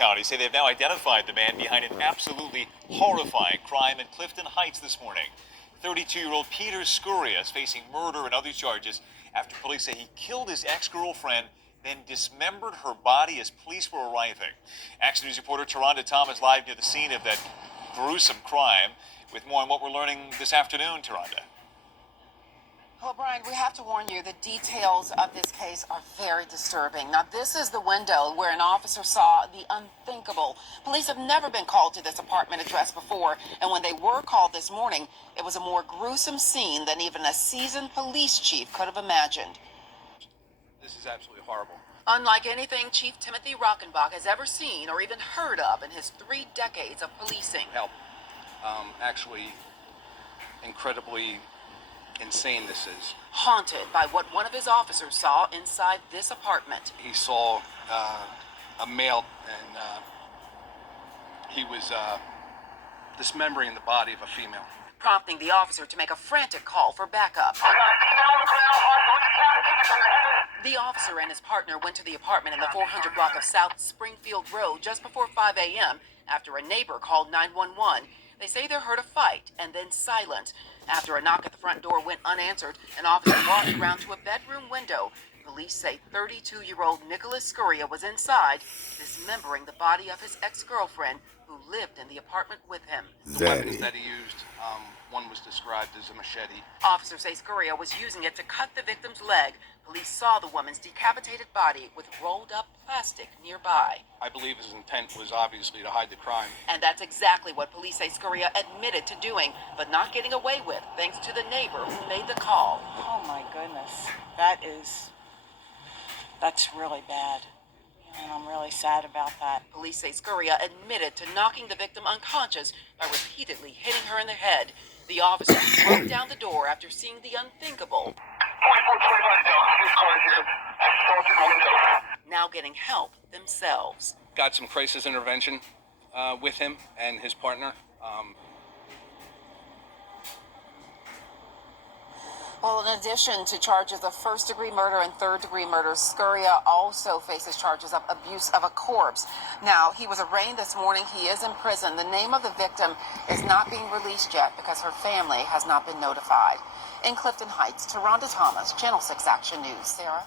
County say they've now identified the man behind an absolutely horrifying crime in Clifton Heights this morning. 32-year-old Peter Scuria is facing murder and other charges after police say he killed his ex-girlfriend, then dismembered her body as police were arriving. Action News reporter Taronda Thomas live near the scene of that gruesome crime with more on what we're learning this afternoon. Taronda. Well, Brian, we have to warn you, the details of this case are very disturbing. Now, this is the window where an officer saw the unthinkable. Police have never been called to this apartment address before, and when they were called this morning, it was a more gruesome scene than even a seasoned police chief could have imagined. This is absolutely horrible. Unlike anything Chief Timothy Rockenbach has ever seen or even heard of in his 3 decades of policing. Help. Actually, incredibly insane this is. Haunted by what one of his officers saw inside this apartment. He saw a male, and he was dismembering the body of a female. Prompting the officer to make a frantic call for backup. The officer and his partner went to the apartment in the 400 block of South Springfield Road just before 5 a.m. after a neighbor called 911. They say they heard a fight and then silence. After a knock at the front door went unanswered, an officer walked around to a bedroom window. Police say 32-year-old Nicholas Scuria was inside, dismembering the body of his ex-girlfriend who lived in the apartment with him. The weapons that he used, one was described as a machete. Officers say Scuria was using it to cut the victim's leg. Police saw the woman's decapitated body with rolled-up plastic nearby. I believe his intent was obviously to hide the crime. And that's exactly what police say Scuria admitted to doing, but not getting away with, thanks to the neighbor who made the call. Oh my goodness, that's really bad. And I'm really sad about that. Police say Scuria admitted to knocking the victim unconscious by repeatedly hitting her in the head. The officer broke down the door after seeing the unthinkable. Now getting help themselves. Got some crisis intervention with him and his partner. Well, in addition to charges of first-degree murder and third-degree murder, Scuria also faces charges of abuse of a corpse. Now, he was arraigned this morning. He is in prison. The name of the victim is not being released yet because her family has not been notified. In Clifton Heights, Taronda Thomas, Channel 6 Action News. Sarah?